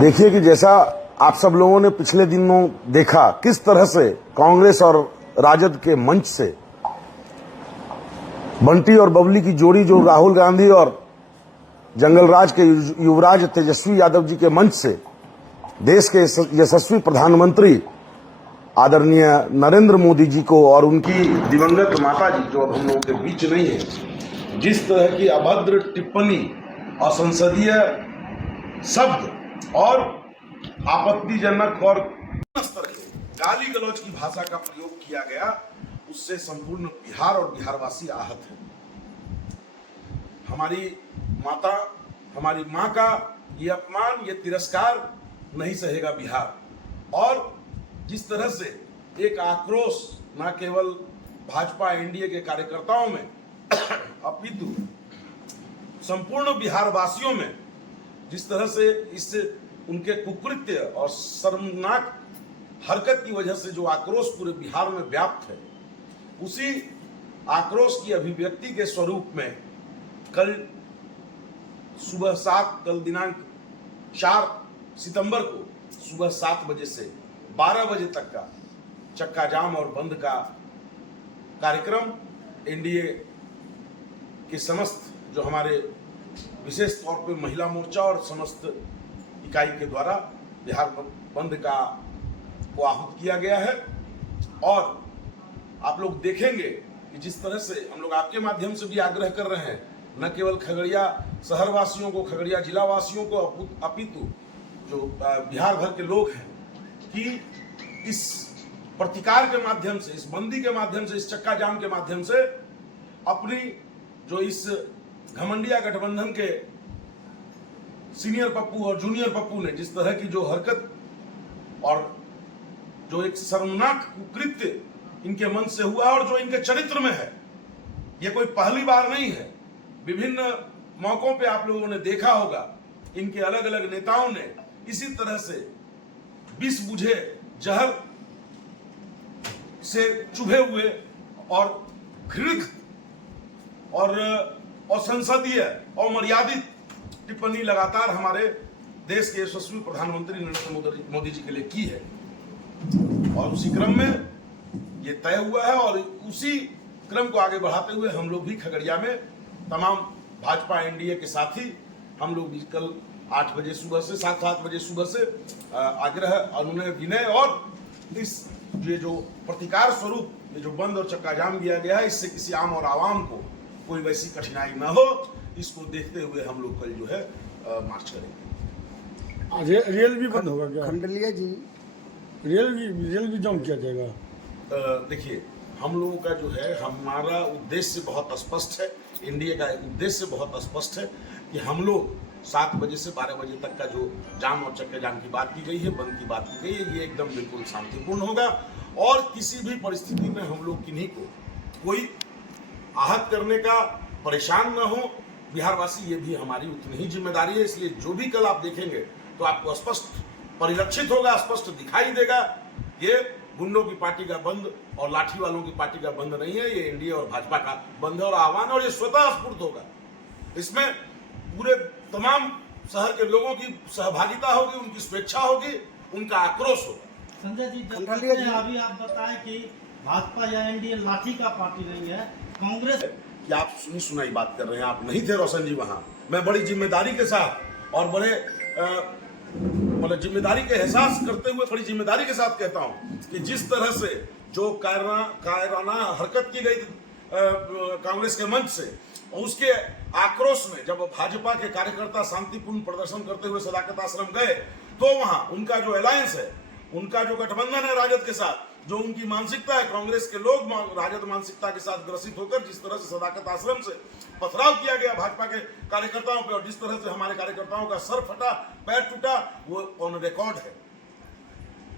देखिए कि जैसा आप सब लोगों ने पिछले दिनों देखा किस तरह से कांग्रेस और राजद के मंच से बंटी और बबली की जोड़ी जो राहुल गांधी और जंगलराज के युवराज तेजस्वी यादव जी के मंच से देश के यशस्वी प्रधानमंत्री आदरणीय नरेंद्र मोदी जी को और उनकी दिवंगत माता जी जो अब हम लोगों के बीच नहीं है, जिस तरह की अभद्र टिप्पणी, असंसदीय शब्द और आपत्तिजनक और गाली गलौज की भाषा का प्रयोग किया गया, उससे संपूर्ण बिहार और बिहारवासी आहत है। हमारी माता, हमारी मां का ये अपमान, ये तिरस्कार नहीं सहेगा बिहार। और जिस तरह से एक आक्रोश न केवल भाजपा एनडीए के कार्यकर्ताओं में अपितु संपूर्ण बिहार वासियों में जिस तरह से इससे उनके कुकृत्य और शर्मनाक हरकत की वजह से जो आक्रोश पूरे बिहार में व्याप्त है, उसी आक्रोश की अभिव्यक्ति के स्वरूप में कल सुबह 7 कल दिनांक 4 सितंबर को सुबह 7 बजे से 12 बजे तक का चक्का जाम और बंद का कार्यक्रम एनडीए के समस्त जो हमारे विशेष तौर पे महिला मोर्चा और समस्त इकाई के द्वारा बिहार बंद का को आहूत किया गया है। और आप लोग देखेंगे कि जिस तरह से हम लोग आपके माध्यम से भी आग्रह कर रहे हैं, न केवल खगड़िया शहर वासियों को, खगड़िया जिला वासियों को, अपितु जो बिहार भर के लोग हैं कि इस प्रतिकार के माध्यम से, इस बंदी के माध्यम से, इस चक्का जाम के माध्यम से अपनी जो इस घमंडिया गठबंधन के सीनियर पप्पू और जूनियर पप्पू ने जिस तरह की जो हरकत और जो एक शर्मनाक कुकृत्य इनके मन से हुआ और जो इनके चरित्र में है, ये कोई पहली बार नहीं है। विभिन्न मौकों पे आप लोगों ने देखा होगा, इनके अलग अलग नेताओं ने इसी तरह से विष बुझे जहर से चुभे हुए और घृणित और असंसदीय और मर्यादित टिप्पणी लगातार हमारे देश के यशस्वी प्रधानमंत्री नरेंद्र मोदी जी के लिए की है। और उसी क्रम में ये तय हुआ है और उसी क्रम को आगे बढ़ाते हुए हम लोग भी खगड़िया में तमाम भाजपा एनडीए के साथी हम लोग भी कल 8 बजे सुबह से 7 बजे सुबह से आग्रह, अनुनय, विनय और इस ये जो प्रतिकार स्वरूप ये जो बंद और चक्का जाम दिया गया है, इससे किसी आम और आवाम को कोई वैसी कठिनाई न हो, इसको देखते हुए हम लोग कल जो है मार्च करेंगे। रेल भी बंद होगा क्या? खंडलिया जी, रेल भी जाम किया जाएगा? देखिए, हम लोगों का जो है, हमारा उद्देश्य बहुत स्पष्ट है, एनडीए का उद्देश्य बहुत स्पष्ट है कि हम लोग 7 बजे से 12 बजे तक का जो जाम और चक्के जाम की बात की गई है, बंद की बात की गई है, ये एकदम बिल्कुल शांतिपूर्ण होगा और किसी भी परिस्थिति में हम लोग किन्हीं को कोई आहत करने का, परेशान न हो बिहारवासी, ये भी हमारी उतनी ही जिम्मेदारी है। इसलिए जो भी कल आप देखेंगे तो आपको स्पष्ट परिलक्षित होगा, स्पष्ट दिखाई देगा, ये गुंडों की पार्टी का बंद और लाठी वालों की पार्टी का बंद नहीं है, ये एनडीए और भाजपा का बंद है और आह्वान, और ये स्वतः स्फूर्त होगा। इसमें पूरे तमाम शहर के लोगों की सहभागिता होगी, उनकी स्वेच्छा होगी, उनका आक्रोश होगा। संजय जी, अभी आप बताएं कि भाजपा या एनडीए लाठी का पार्टी नहीं है, कांग्रेस कि आप सुनी सुनाई बात कर रहे हैं, आप नहीं थे रोशन जी वहां। मैं बड़ी जिम्मेदारी के साथ और बड़े मतलब जिम्मेदारी के एहसास करते हुए बड़ी जिम्मेदारी के साथ कहता हूं कि जिस तरह से जो कायराना हरकत की गई कांग्रेस के मंच से, उसके आक्रोश में जब भाजपा के कार्यकर्ता शांतिपूर्ण प्रदर्शन करते हुए सदाकत आश्रम गए, तो वहां उनका जो अलायंस है, उनका जो गठबंधन है राजद के साथ, जो उनकी मानसिकता है, कांग्रेस के लोग राजद मानसिकता के साथ ग्रसित होकर जिस तरह से सदाकत आश्रम से पथराव किया गया भाजपा के कार्यकर्ताओं पे और जिस तरह से हमारे कार्यकर्ताओं का सर फटा, पैर टूटा, वो ऑन रिकॉर्ड है।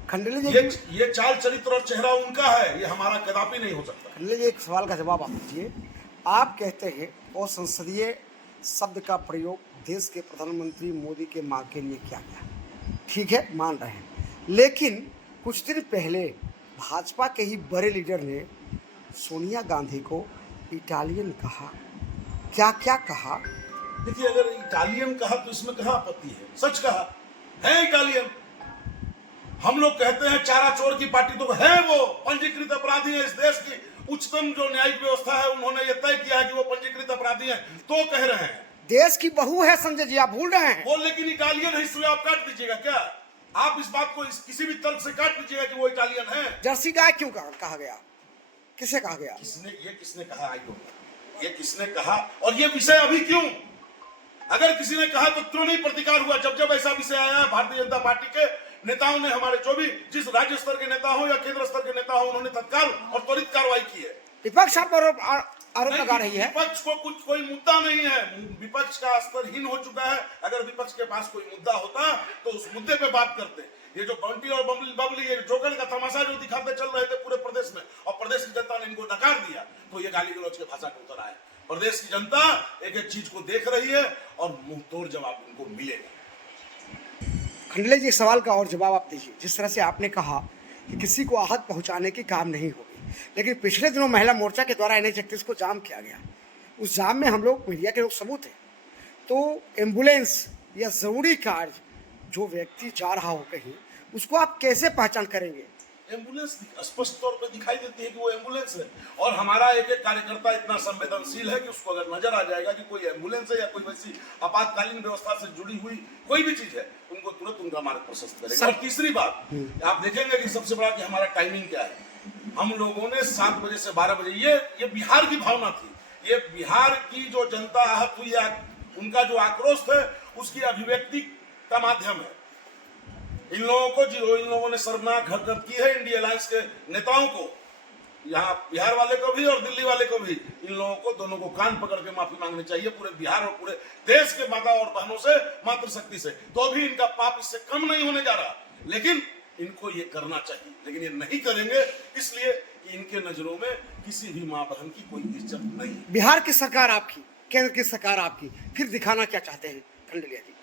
खंडली जी, ये चाल चरित्र और चेहरा उनका है, ये हमारा कदापि नहीं हो सकता। खंडली जी, एक सवाल का जवाब आप दीजिए। आप कहते हैं और संसदीय शब्द का प्रयोग देश के प्रधानमंत्री मोदी के मां के लिए किया गया, ठीक है, मान रहे हैं, लेकिन कुछ दिन पहले भाजपा के ही बड़े लीडर ने सोनिया गांधी को इटालियन कहा, क्या क्या कहा? देखिए, अगर इटालियन कहा तो इसमें कहाँ आपत्ति है, सच कहा। है इटालियन। हम लोग कहते हैं चारा चोर की पार्टी, तो है वो पंजीकृत अपराधी है। इस देश की उच्चतम जो न्यायिक व्यवस्था है उन्होंने ये तय किया है कि वो पंजीकृत अपराधी हैं, तो कह रहे हैं। देश की बहू है संजय जी, आप भूल रहे हैं। वो लेकिन इटालियन है, इसलिए आप काट दीजिएगा क्या? आप इस बात को किसी भी तर्क से काट दीजिएगा कि वो इटालियन है। जर्सी गाय क्यों कहा गया, किसे कहा गया? किसने कहा? आई डोंट नो, ये किसने कहा और ये विषय अभी क्यों? अगर किसी ने कहा तो क्यों नहीं प्रतिकार हुआ? जब जब ऐसा विषय आया है, भारतीय जनता पार्टी के नेताओं ने, हमारे जो भी जिस राज्य स्तर के नेता हो या केंद्र स्तर के नेता हो, उन्होंने तत्काल और त्वरित कार्रवाई की है। विपक्ष आप पर आरोप लगा रही है। विपक्ष को कुछ कोई मुद्दा नहीं है, विपक्ष का स्तर हीन हो चुका है। अगर विपक्ष के पास कोई मुद्दा होता तो उस मुद्दे पे बात करते। ये जो बंटी और बबली ये जोकर का तमाशा जो दिखाते चल रहे थे पूरे प्रदेश में, और प्रदेश की जनता ने इनको नकार दिया, तो ये गाली गलौज के भाषा में उतर आए। प्रदेश की जनता एक एक चीज को देख रही है और मुंह तोड़ जवाब इनको मिलेगा। खंडले जी, सवाल का और जवाब आप दीजिए। जिस तरह से आपने कहा कि किसी को आहत पहुंचाने की काम नहीं होगी, लेकिन पिछले दिनों महिला मोर्चा के द्वारा NH-31 को जाम किया गया। उस जाम में हम लोग मीडिया के लोग सबूत हैं, तो एम्बुलेंस या ज़रूरी कार्य जो व्यक्ति जा रहा हो कहीं, उसको आप कैसे पहचान करेंगे? एम्बुलेंस स्पष्ट तौर पे दिखाई देती है कि वो एम्बुलेंस है, और हमारा एक एक कार्यकर्ता इतना संवेदनशील है कि उसको अगर नजर आ जाएगा कि कोई एम्बुलेंस है या कोई वैसी आपातकालीन व्यवस्था से जुड़ी हुई कोई भी चीज है, उनको तुरंत उनका मार्ग प्रशस्त करेंगे। और तीसरी बात आप देखेंगे कि सबसे बड़ा कि हमारा टाइमिंग क्या है। हम लोगों ने 7 बजे से 12 बजे, ये बिहार की भावना थी, ये बिहार की जो जनता आहत हुई है, उनका जो आक्रोश है उसकी अभिव्यक्ति का माध्यम है। इन लोगों ने शर्मनाक हरकत की है। इंडिया अलायंस के नेताओं को, यहाँ बिहार वाले को भी और दिल्ली वाले को भी, इन लोगों को दोनों को कान पकड़ के माफी मांगनी चाहिए, पूरे बिहार और पूरे देश के माता और बहनों से, मातृशक्ति से। तो भी इनका पाप इससे कम नहीं होने जा रहा, लेकिन इनको ये करना चाहिए, लेकिन ये नहीं करेंगे, इसलिए कि इनके नजरों में किसी भी माँ बहन की कोई इज्जत नहीं। बिहार की सरकार आपकी, केंद्र की सरकार आपकी, फिर दिखाना क्या चाहते हैं खंडलिया जी?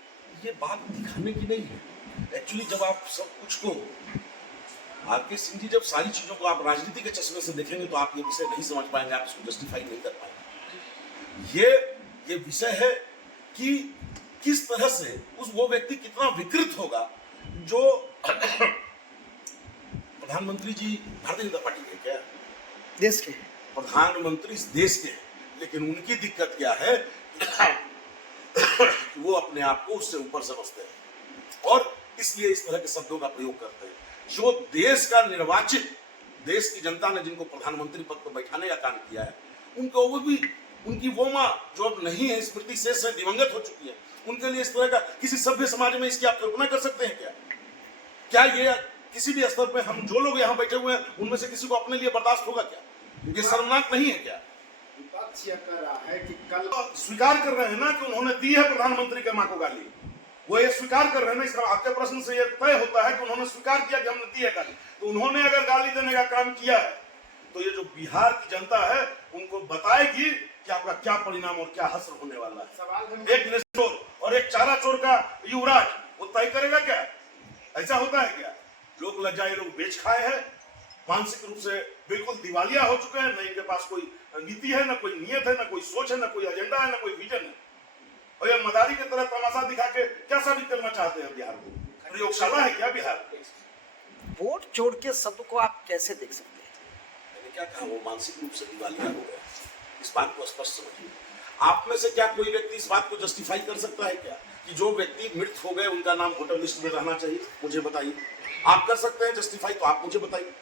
ये बात दिखाने की नहीं है। एक्चुअली जब आप सब कुछ को, आरके सिंह जी, जब सारी चीजों को आप राजनीति के चश्मे से देखेंगे तो आप ये विषय नहीं समझ पाएंगे, आप इसको जस्टिफाई नहीं कर पाएंगे। ये विषय है कि किस तरह से वो व्यक्ति कितना विकृत होगा जो प्रधानमंत्री जी भारतीय जनता पार्टी के क्या, देश के प्रधानमंत्री इस देश के, लेकिन उनकी दिक्कत क्या है कि वो अपने आप को उससे ऊपर समझते हैं और इसलिए इस तरह के शब्दों का प्रयोग करते हैं। जो देश का निर्वाचित, देश की जनता ने जिनको प्रधानमंत्री पद पर बैठाने का काम किया है, उनको वो भी, उनकी वो माँ जो अब नहीं है, स्मृति शेष से दिवंगत हो चुकी है, उनके लिए इस तरह का किसी सभ्य समाज में इसकी आप कल्पना कर सकते हैं क्या? क्या ये किसी भी स्तर पे हम जो लोग यहाँ बैठे हुए हैं उनमें से किसी को अपने लिए बर्दाश्त होगा क्या? ये शर्मनाक नहीं है क्या? विपक्ष यह कर रहा है कि कल स्वीकार कर रहे हैं ना कि उन्होंने दी है प्रधानमंत्री के मां को गाली, वो ये स्वीकार कर रहे हैं ना। इसका आपके प्रश्न से ये तय होता है कि उन्होंने स्वीकार किया कि हमने दी है गाली। तो उन्होंने अगर गाली देने का काम किया है तो ये जो बिहार की जनता है उनको बताएगी कि आपका क्या परिणाम और क्या हश्र होने वाला है। एक नेशनल और एक चारा चोर का युवराज वो तय करेगा क्या? ऐसा होता है क्या? लोग लज्जाए, लोग बेच खाए हैं, मानसिक रूप से बिल्कुल दिवालिया हो चुके हैं। न इनके पास कोई नीति है, न कोई नियत है, न कोई सोच है, न कोई एजेंडा है, न कोई विजन है। और ये मदारी की तरह तमाशा दिखा के क्या साबित करना चाहते हैं बिहार को? प्रयोगशाला है क्या बिहार? वोट चोर के शब्द को आप कैसे देख सकते हैं? मैंने क्या कहा, वो मानसिक रूप से दिवालिया हो गया। इस बात को स्पष्ट समझिए। आप में से क्या कोई व्यक्ति इस बात को जस्टिफाई कर सकता है क्या कि जो व्यक्ति मृत हो गए उनका नाम वोटर लिस्ट में रहना चाहिए? मुझे बताइए। आप कर सकते हैं जस्टिफाई, तो आप मुझे बताइए।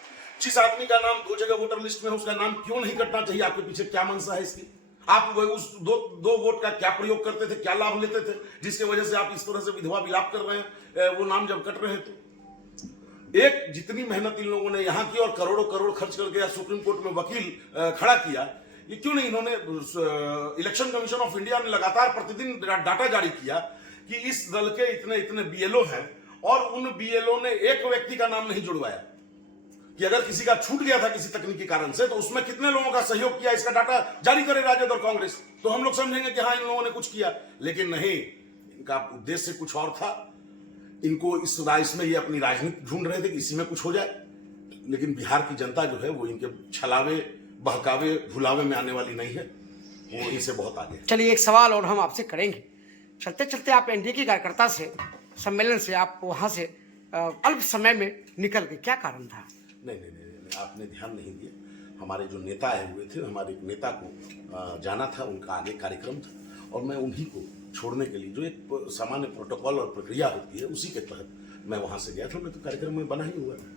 जिस आदमी का नाम 2 जगह वोटर लिस्ट में है उसका नाम क्यों नहीं कटना चाहिए? आपके पीछे क्या मंशा है इसकी? आप उस दो वोट का क्या प्रयोग करते थे, क्या लाभ लेते थे जिसकी वजह से आप इस तरह से विधवा विलाप कर रहे हैं वो नाम जब कट रहे हैं? तो एक जितनी मेहनत इन लोगों ने यहाँ की और करोड़ों करोड़ खर्च करके सुप्रीम कोर्ट में वकील खड़ा किया, ये क्यों नहीं इन्होंने? इलेक्शन कमीशन ऑफ इंडिया ने लगातार प्रतिदिन डाटा जारी किया कि इस दल के इतने इतने बीएलओ हैं और उन बीएलओ ने एक व्यक्ति का नाम नहीं जुड़वाया कि अगर किसी का छूट गया था किसी तकनीकी कारण से तो उसमें कितने लोगों का सहयोग किया, इसका डाटा जारी करे राजद और कांग्रेस, तो हम लोग समझेंगे कि हाँ इन लोगों ने कुछ किया। लेकिन नहीं, इनका उद्देश्य कुछ और था। इनको इसमें ये अपनी राजनीति ढूंढ रहे थे कि इसी में कुछ हो जाए। लेकिन बिहार की जनता जो है वो इनके छलावे, बहकावे, भुलावे में आने वाली नहीं है, वो इनसे बहुत आगे। चलिए एक सवाल और हम आपसे करेंगे। चलते चलते आप एनडीए के कार्यकर्ता से सम्मेलन से आप वहाँ से अल्प समय में निकल गए, क्या कारण था? नहीं, आपने ध्यान नहीं दिया। हमारे जो नेता आए हुए थे, हमारे एक नेता को जाना था, उनका आगे कार्यक्रम था और मैं उन्हीं को छोड़ने के लिए, जो एक सामान्य प्रोटोकॉल और प्रक्रिया होती है, उसी के तहत मैं वहाँ से गया था। मैं तो कार्यक्रम में बना ही हुआ था।